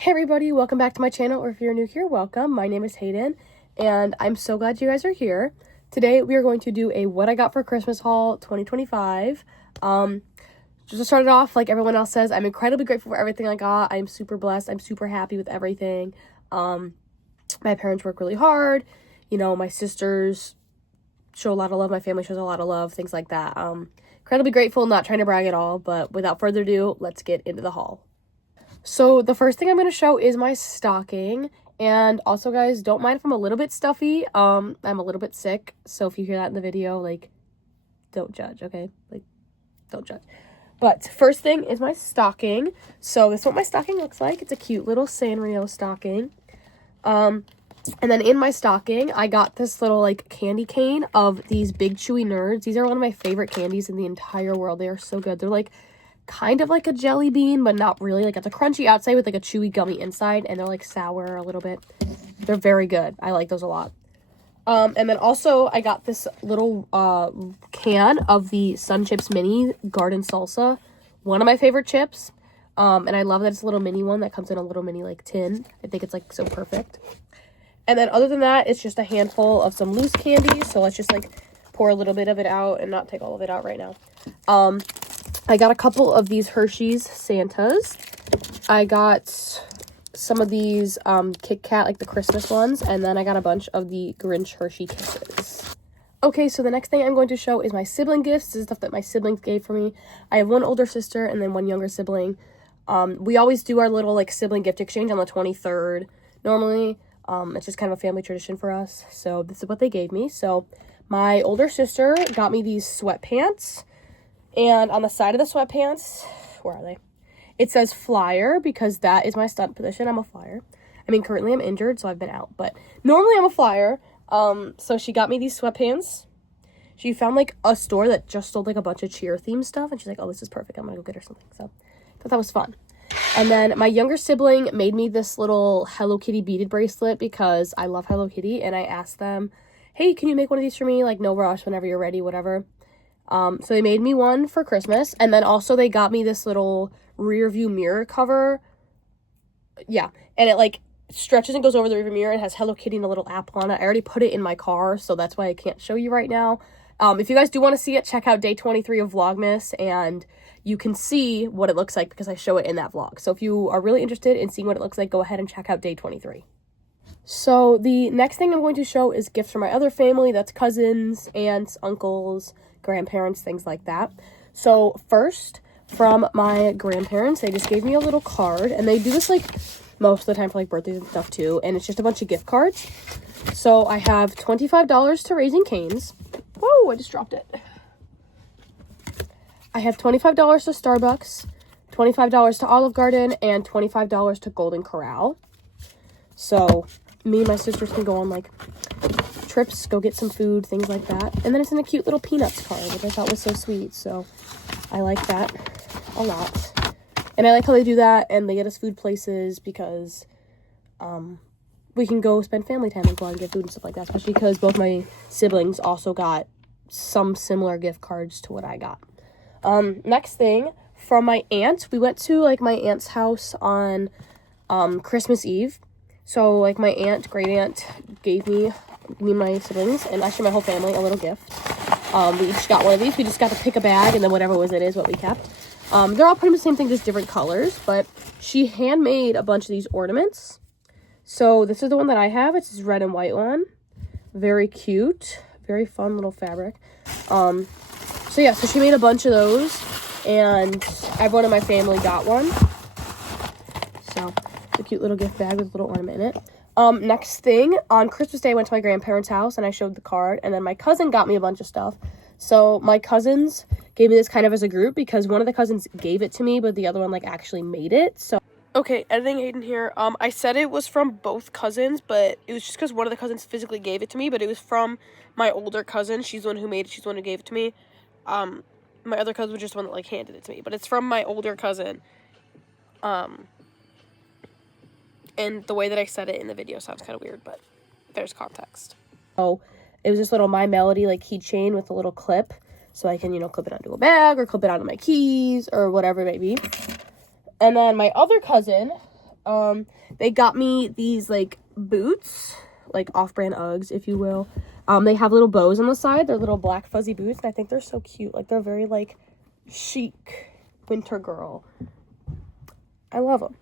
Hey everybody, welcome back to my channel, or if you're new here, welcome. My name is Hayden, and I'm so glad you guys are here. Today, we are going to do a What I Got for Christmas haul 2025. Just to start it off, like everyone else says, I'm incredibly grateful for everything I got. I'm super blessed. I'm super happy with everything. My parents work really hard. You know, my sisters show a lot of love. My family shows a lot of love, things like that. Incredibly grateful, not trying to brag at all, but without further ado, let's get into the haul. So the first thing I'm going to show is my stocking, and also guys, don't mind if I'm a little bit stuffy. I'm a little bit sick, so if you hear that in the video, like, don't judge, okay? Like, don't judge. But first thing is my stocking. So this is what my stocking looks like. It's a cute little Sanrio stocking. And then in my stocking, I got this little, like, candy cane of these Big Chewy Nerds. These are one of my favorite candies in the entire world. They are so good. They're, like, kind of like a jelly bean, but not really. Like, it's a crunchy outside with, like, a chewy gummy inside, and they're, like, sour a little bit. They're very good. I like those a lot. And then also, I got this little can of the Sun Chips Mini Garden Salsa. One of my favorite chips. And I love that it's a little mini one that comes in a little mini, like, tin. I think it's, like, so perfect. And then other than that, it's just a handful of some loose candy. So let's just, like, pour a little bit of it out and not take all of it out right now. I got a couple of these Hershey's Santas. I got some of these Kit Kat, like the Christmas ones. And then I got a bunch of the Grinch Hershey Kisses. Okay, so the next thing I'm going to show is my sibling gifts. This is stuff that my siblings gave for me. I have one older sister and then one younger sibling. We always do our little, like, sibling gift exchange on the 23rd normally. It's just kind of a family tradition for us. So this is what they gave me. So my older sister got me these sweatpants. And on the side of the sweatpants, where are they? It says flyer, because that is my stunt position. I'm a flyer. I mean, currently I'm injured, so I've been out. But normally I'm a flyer. So she got me these sweatpants. She found, like, a store that just sold, like, a bunch of cheer-themed stuff. And she's like, oh, this is perfect. I'm going to go get her something. So I thought that was fun. And then my younger sibling made me this little Hello Kitty beaded bracelet because I love Hello Kitty. And I asked them, hey, can you make one of these for me? Like, no rush, whenever you're ready, whatever. So they made me one for Christmas, and then also they got me this little rear view mirror cover. Yeah, and it, like, stretches and goes over the rear view mirror and has Hello Kitty and a little apple on it. I already put it in my car, so that's why I can't show you right now. If you guys do want to see it, check out day 23 of Vlogmas, and you can see what it looks like because I show it in that vlog. So if you are really interested in seeing what it looks like, go ahead and check out day 23. So the next thing I'm going to show is gifts from my other family. That's cousins, aunts, uncles, grandparents, things like that. So first, from my grandparents, they just gave me a little card, and they do this, like, most of the time for, like, birthdays and stuff too, and it's just a bunch of gift cards. So I have $25 to Raising Cane's. Whoa, I just dropped it. I have $25 to Starbucks, $25 to Olive Garden, and $25 to Golden Corral. So me and my sisters can go on, like, trips, go get some food, things like that. And then it's in a cute little Peanuts card, which I thought was so sweet. So I like that a lot. And I like how they do that, and they get us food places because we can go spend family time and go out and get food and stuff like that. Especially because both my siblings also got some similar gift cards to what I got. Next thing, from my aunt, we went to, like, my aunt's house on Christmas Eve. So, like, my aunt, great aunt, gave me and my siblings, and actually my whole family, a little gift. We each got one of these. We just got to pick a bag, and then whatever it is what we kept. They're all pretty much the same thing, just different colors, but she handmade a bunch of these ornaments. So this is the one that I have. It's this red and white one. Very cute. Very fun little fabric. So yeah, so she made a bunch of those, and everyone in my family got one. So it's a cute little gift bag with a little ornament in it. Next thing, on Christmas Day, I went to my grandparents' house, and I showed the card, and then my cousin got me a bunch of stuff. So my cousins gave me this kind of as a group, because one of the cousins gave it to me, but the other one, like, actually made it, so. Okay, editing Hayden here. I said it was from both cousins, but it was just because one of the cousins physically gave it to me, but it was from my older cousin. She's the one who made it. She's the one who gave it to me. My other cousin was just the one that, like, handed it to me, but it's from my older cousin. And the way that I said it in the video sounds kind of weird, but there's context. Oh, it was this little My Melody, like, keychain with a little clip. So I can, you know, clip it onto a bag or clip it onto my keys or whatever it may be. And then my other cousin They got me these, like, boots, like, off-brand Uggs, if you will. They have little bows on the side. They're little black fuzzy boots, and I think they're so cute. Like, they're very, like, chic winter girl. I love them.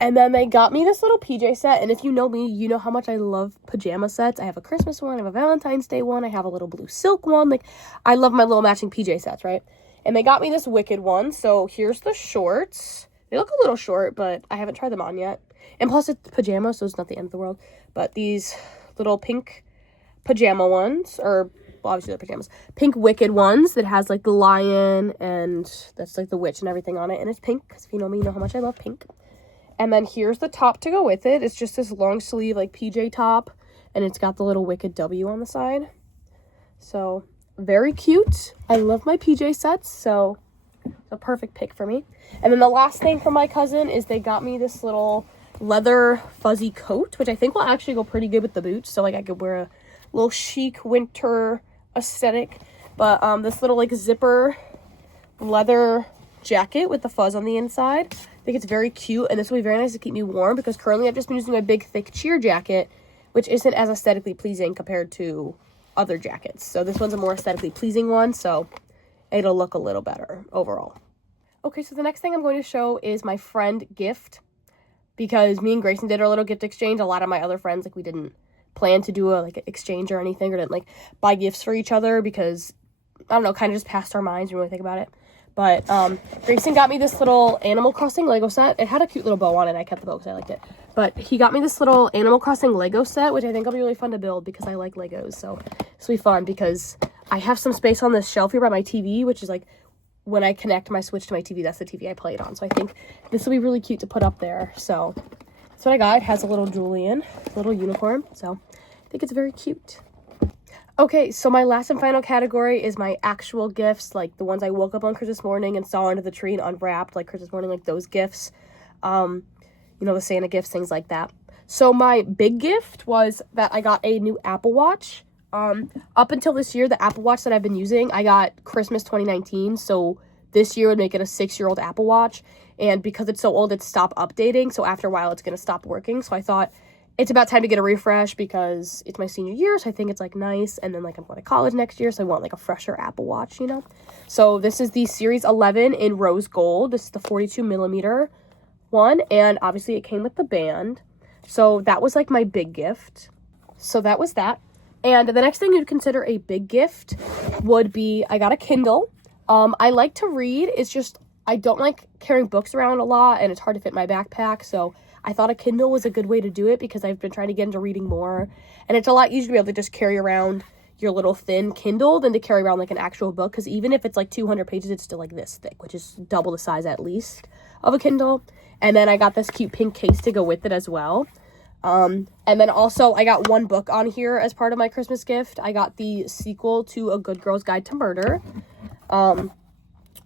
And then they got me this little PJ set, and if you know me, you know how much I love pajama sets. I have a Christmas one, I have a Valentine's Day one, I have a little blue silk one. Like, I love my little matching PJ sets, right? And they got me this Wicked one, so here's the shorts. They look a little short, but I haven't tried them on yet. And plus, it's pajamas, so it's not the end of the world. But these little pink pajama ones, or, well, obviously they're pajamas, pink Wicked ones that has, like, the lion, and that's, like, the witch and everything on it. And it's pink, because if you know me, you know how much I love pink. And then here's the top to go with it. It's just this long sleeve, like, PJ top, and it's got the little Wicked W on the side. So, very cute. I love my PJ sets, so it's a perfect pick for me. And then the last thing from my cousin is they got me this little leather fuzzy coat, which I think will actually go pretty good with the boots. So, like, I could wear a little chic winter aesthetic. But this little, like, zipper leather jacket with the fuzz on the inside, I think it's very cute, and this will be very nice to keep me warm, because currently I've just been using my big thick cheer jacket, which isn't as aesthetically pleasing compared to other jackets. So this one's a more aesthetically pleasing one, so it'll look a little better overall. Okay, so the next thing I'm going to show is my friend gift, because me and Grayson did our little gift exchange. A lot of my other friends, like, we didn't plan to do a, like, exchange or anything, or didn't, like, buy gifts for each other, because, I don't know, kind of just passed our minds, didn't really think about it. But Grayson got me this little Animal Crossing Lego set. It had a cute little bow on it. I kept the bow because I liked it. But he got me this little Animal Crossing Lego set, which I think will be really fun to build because I like Legos. So this will be fun because I have some space on this shelf here by my TV, which is, like, when I connect my Switch to my TV, that's the TV I play it on. So I think this will be really cute to put up there. So that's what I got. It has a little Julian, a little unicorn. So I think it's very cute. Okay, so my last and final category is my actual gifts, like the ones I woke up on Christmas morning and saw under the tree and unwrapped, like Christmas morning, like those gifts. You know, the Santa gifts, things like that. So my big gift was that I got a new Apple Watch. Up until this year, the Apple Watch that I've been using, I got Christmas 2019, so this year would make it a 6-year-old Apple Watch. And because it's so old, it stopped updating, so after a while, it's going to stop working. So I thought it's about time to get a refresh because it's my senior year, so I think it's, like, nice. And then, like, I'm going to college next year, so I want, like, a fresher Apple Watch, you know? So this is the Series 11 in rose gold. This is the 42 millimeter one, and obviously it came with the band. So that was, like, my big gift. So that was that. And the next thing you'd consider a big gift would be I got a Kindle. I like to read. It's just I don't like carrying books around a lot, and it's hard to fit in my backpack, so I thought a Kindle was a good way to do it because I've been trying to get into reading more. And it's a lot easier to be able to just carry around your little thin Kindle than to carry around, like, an actual book. Because even if it's, like, 200 pages, it's still, like, this thick, which is double the size at least of a Kindle. And then I got this cute pink case to go with it as well. And then also I got one book on here as part of my Christmas gift. I got the sequel to A Good Girl's Guide to Murder.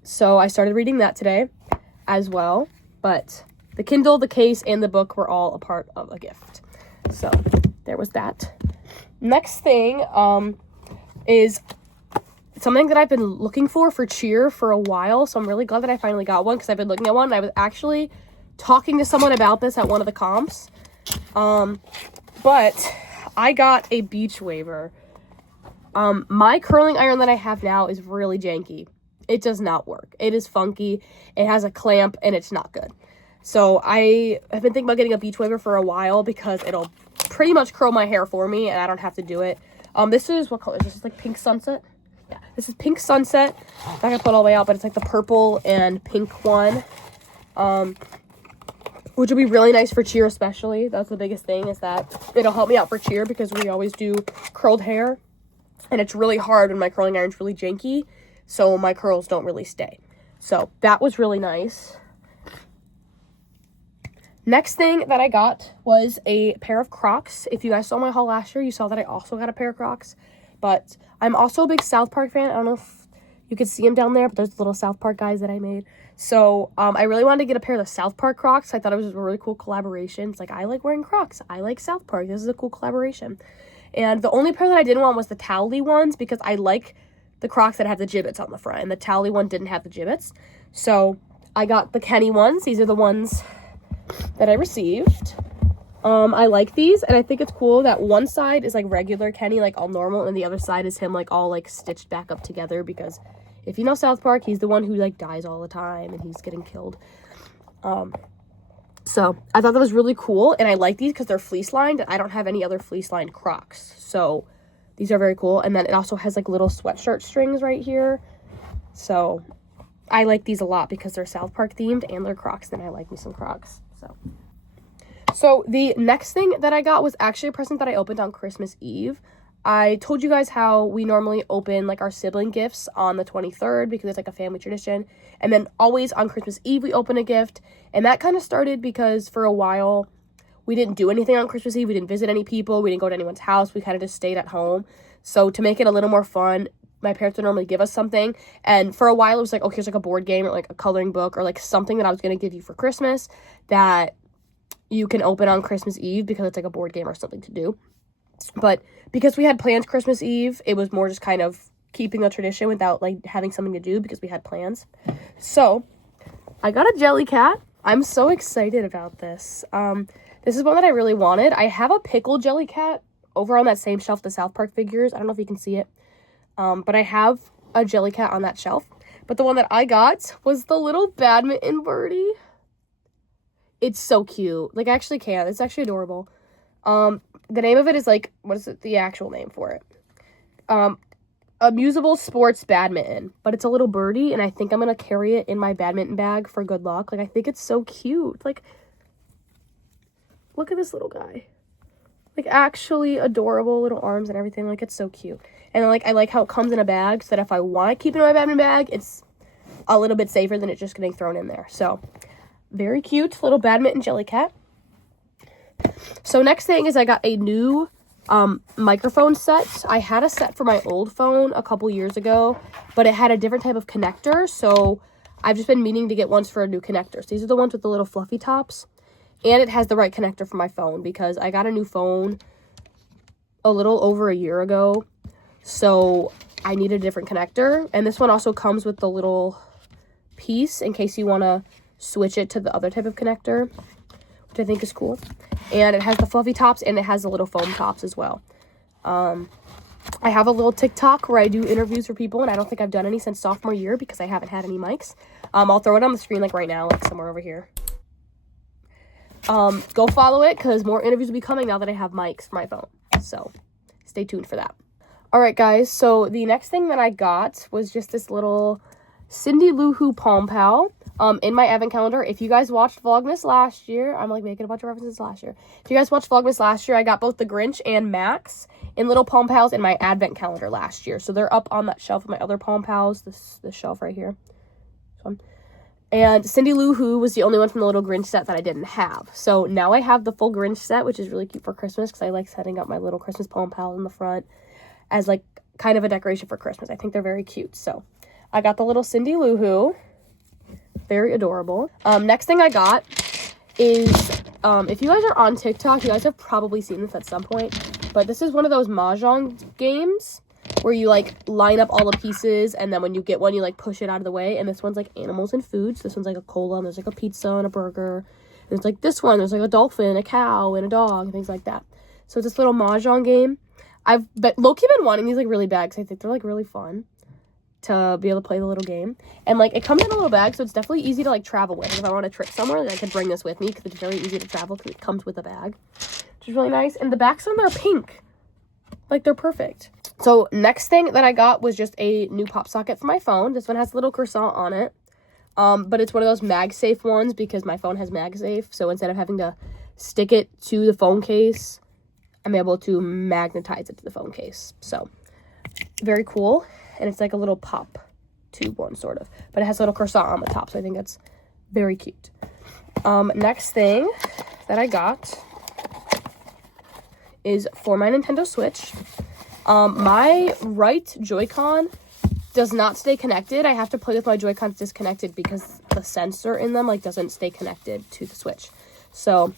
So I started reading that today as well. But the Kindle, the case, and the book were all a part of a gift. So there was that. Next thing is something that I've been looking for cheer for a while. So I'm really glad that I finally got one because I've been looking at one. And I was actually talking to someone about this at one of the comps. But I got a beach waiver. My curling iron that I have now is really janky. It does not work. It is funky. It has a clamp and it's not good. So I have been thinking about getting a beach waiver for a while because it'll pretty much curl my hair for me and I don't have to do it. This is, what color is this? Is like Pink Sunset? Yeah, this is Pink Sunset. I'm not gonna put it all the way out, but it's like the purple and pink one. Which will be really nice for cheer especially. That's the biggest thing, is that it'll help me out for cheer because we always do curled hair. And it's really hard when my curling iron's really janky, so my curls don't really stay. So that was really nice. Next thing that I got was a pair of Crocs. If you guys saw my haul last year, you saw that I also got a pair of Crocs. But I'm also a big South Park fan. I don't know if you could see them down there, but there's little South Park guys that I made. So I really wanted to get a pair of the South Park Crocs. I thought it was a really cool collaboration. It's like, I like wearing Crocs. I like South Park. This is a cool collaboration. And the only pair that I didn't want was the towel-y ones because I like the Crocs that have the gibbets on the front. And the towel-y one didn't have the gibbets. So I got the Kenny ones. These are the ones that I received. I like these, and I think it's cool that one side is like regular Kenny, like all normal, and the other side is him like all like stitched back up together, because if you know South Park, he's the one who like dies all the time and he's getting killed. So I thought that was really cool, and I like these because they're fleece lined, and I don't have any other fleece lined Crocs, so these are very cool. And then it also has like little sweatshirt strings right here, so I like these a lot because they're South Park themed and they're Crocs, and I like me some Crocs. So the next thing that I got was actually a present that I opened on Christmas Eve. I told you guys how we normally open like our sibling gifts on the 23rd because it's like a family tradition. And then always on Christmas Eve we open a gift. And that kind of started because for a while we didn't do anything on Christmas Eve. We didn't visit any people. We didn't go to anyone's house. We kind of just stayed at home. So to make it a little more fun, my parents would normally give us something. And for a while it was like, okay, here's like a board game or like a coloring book or like something that I was going to give you for Christmas that you can open on Christmas Eve because it's like a board game or something to do. But because we had plans Christmas Eve, it was more just kind of keeping a tradition without like having something to do because we had plans. So I got a jelly cat. I'm so excited about this. This is one that I really wanted. I have a pickle jelly cat over on that same shelf, the South Park figures. I don't know if you can see it. But I have a jelly cat on that shelf. But the one that I got was the little badminton birdie. It's so cute. Like, I actually can't. It's actually adorable. The name of it is, like, what is it? The actual name for it? Amusable Sports Badminton. But it's a little birdie, and I think I'm going to carry it in my badminton bag for good luck. Like, I think it's so cute. Like, look at this little guy. Like, actually adorable little arms and everything. Like, it's so cute. And, like, I like how it comes in a bag so that if I want to keep it in my badminton bag, it's a little bit safer than it just getting thrown in there. So very cute little badminton jelly cat. So next thing is I got a new microphone set. I had a set for my old phone a couple years ago, but it had a different type of connector, so I've just been meaning to get ones for a new connector. So these are the ones with the little fluffy tops, and it has the right connector for my phone because I got a new phone a little over a year ago, so I need a different connector. And this one also comes with the little piece in case you want to switch it to the other type of connector, which I think is cool. And it has the fluffy tops and it has the little foam tops as well. I have a little TikTok where I do interviews for people, and I don't think I've done any since sophomore year because I haven't had any mics. I'll throw it on the screen like right now, like somewhere over here. Go follow it because more interviews will be coming now that I have mics for my phone. So stay tuned for that. All right, guys. So the next thing that I got was just this little Cindy Lou Who Palm Pal. In my advent calendar. If you guys watched Vlogmas last year, I'm like making a bunch of references last year. If you guys watched Vlogmas last year, I got both the Grinch and Max in little Palm Pals in my advent calendar last year. So they're up on that shelf with my other Palm Pals, this shelf right here. And Cindy Lou Who was the only one from the little Grinch set that I didn't have. So now I have the full Grinch set, which is really cute for Christmas because I like setting up my little Christmas Palm Pals in the front as like kind of a decoration for Christmas. I think they're very cute. So I got the little Cindy Lou Who. Very adorable. Next thing I got is, if you guys are on TikTok, you guys have probably seen this at some point, but this is one of those mahjong games where you, like, line up all the pieces, and then when you get one, you, like, push it out of the way, and this one's, like, animals and foods. This one's, like, a cola, and there's, like, a pizza and a burger, and there's, like, this one, there's, like, a dolphin, a cow, and a dog, and things like that. So it's this little mahjong game. I've low-key been wanting these, like, really bad, because I think they're, like, really fun to be able to play the little game. And like it comes in a little bag, so it's definitely easy to like travel with. If I want to trip somewhere, then I could bring this with me because it's very easy to travel because it comes with a bag, which is really nice. And the backs on them are pink, like they're perfect. So next thing that I got was just a new pop socket for my phone. This one has a little croissant on it, but it's one of those MagSafe ones because my phone has MagSafe, so instead of having to stick it to the phone case, I'm able to magnetize it to the phone case. So very cool. And it's like a little pop tube one, sort of. But it has a little croissant on the top, so I think that's very cute. Next thing that I got is for my Nintendo Switch. My right Joy-Con does not stay connected. I have to play with my Joy-Cons disconnected because the sensor in them, like, doesn't stay connected to the Switch. So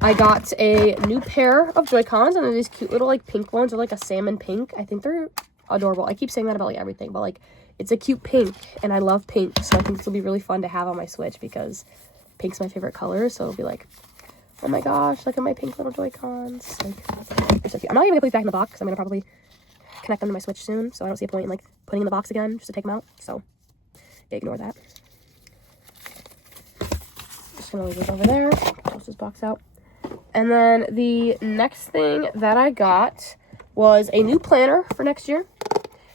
I got a new pair of Joy-Cons, and they're these cute little, like, pink ones. They're like a salmon pink. I think they're adorable. I keep saying that about like everything, but like it's a cute pink and I love pink, so I think this will be really fun to have on my Switch because pink's my favorite color, so it'll be like, oh my gosh, look at my pink little Joy-Cons. Like, they're so cute. I'm not even gonna put these back in the box because I'm gonna probably connect them to my Switch soon, so I don't see a point in like putting in the box again just to take them out. So ignore that. Just gonna leave this over there. Close this box out. And then the next thing that I got was a new planner for next year.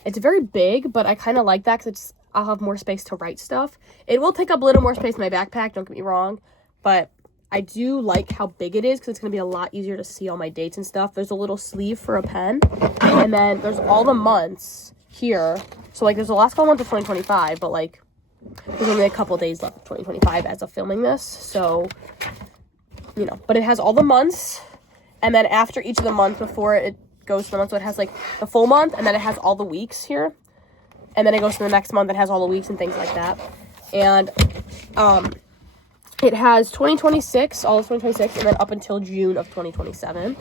It's very big, but I kind of like that because I'll have more space to write stuff. It will take up a little more space in my backpack, don't get me wrong, but I do like how big it is because it's going to be a lot easier to see all my dates and stuff. There's a little sleeve for a pen, and then there's all the months here. So, like, there's the last couple months of 2025, but, like, there's only a couple days left of 2025 as of filming this, so, you know. But it has all the months, and then after each of the months before it goes to the month, so it has, like, the full month, and then it has all the weeks here. And then it goes to the next month and has all the weeks and things like that. And, it has 2026, all of 2026, and then up until June of 2027.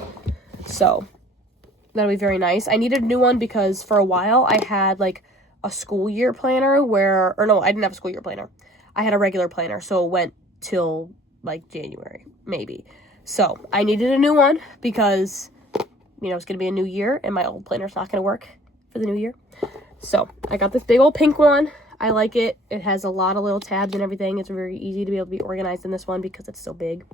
So, that'll be very nice. I needed a new one because for a while I had, like, a school year planner where, or no, I didn't have a school year planner. I had a regular planner, so it went till, like, January, maybe. So, I needed a new one because, you know, it's going to be a new year, and my old planner's not going to work for the new year. So, I got this big old pink one. I like it. It has a lot of little tabs and everything. It's very easy to be able to be organized in this one because it's so big.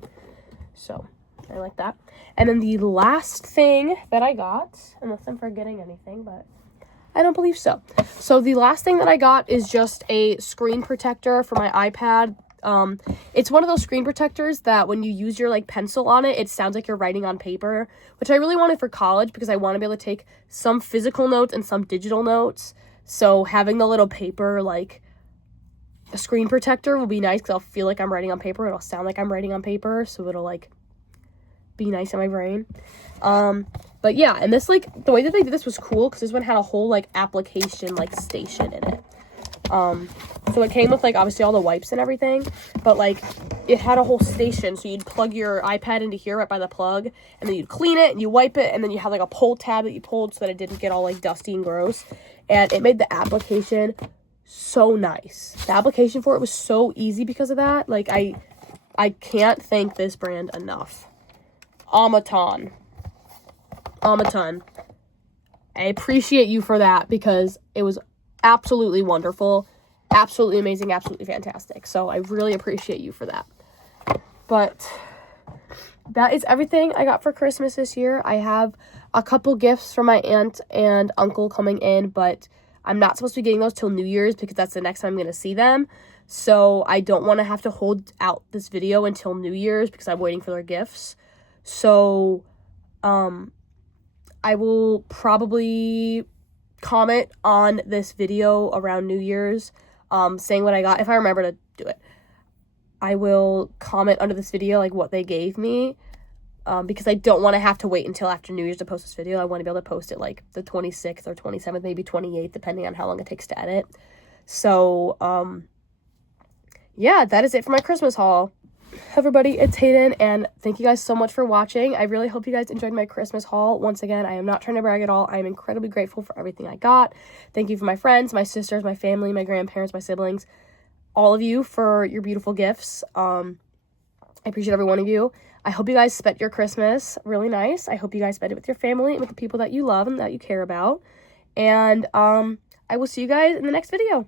So, I like that. And then the last thing that I got, unless I'm forgetting anything, but I don't believe so. So, the last thing that I got is just a screen protector for my iPad. It's one of those screen protectors that when you use your, like, pencil on it, it sounds like you're writing on paper, which I really wanted for college because I want to be able to take some physical notes and some digital notes. So having the little paper, like, a screen protector will be nice because I'll feel like I'm writing on paper. It'll sound like I'm writing on paper, so it'll, like, be nice in my brain. But yeah, and this, like, the way that they did this was cool because this one had a whole, like, application, like, station in it. So it came with, like, obviously all the wipes and everything, but, like, it had a whole station, so you'd plug your iPad into here right by the plug, and then you'd clean it, and you wipe it, and then you have, like, a pull tab that you pulled so that it didn't get all, like, dusty and gross, and it made the application so nice. The application for it was so easy because of that. Like, I can't thank this brand enough. Amaton. I appreciate you for that because it was absolutely wonderful, absolutely amazing, absolutely fantastic. So I really appreciate you for that. But that is everything I got for Christmas this year. I have a couple gifts from my aunt and uncle coming in, but I'm not supposed to be getting those till New Year's because that's the next time I'm going to see them. So I don't want to have to hold out this video until New Year's because I'm waiting for their gifts. So I will probably comment on this video around New Year's, saying what I got. If I remember to do it, I will comment under this video, like, what they gave me, because I don't want to have to wait until after New Year's to post this video. I want to be able to post it, like, the 26th or 27th, maybe 28th, depending on how long it takes to edit. So, yeah, that is it for my Christmas haul. Everybody, it's Hayden, and thank you guys so much for watching. I really hope you guys enjoyed my Christmas haul. Once again, I am not trying to brag at all. I am incredibly grateful for everything I got. Thank you for my friends, my sisters, my family, my grandparents, my siblings, all of you for your beautiful gifts. I appreciate every one of you. I hope you guys spent your Christmas really nice. I hope you guys spent it with your family and with the people that you love and that you care about. And I will see you guys in the next video.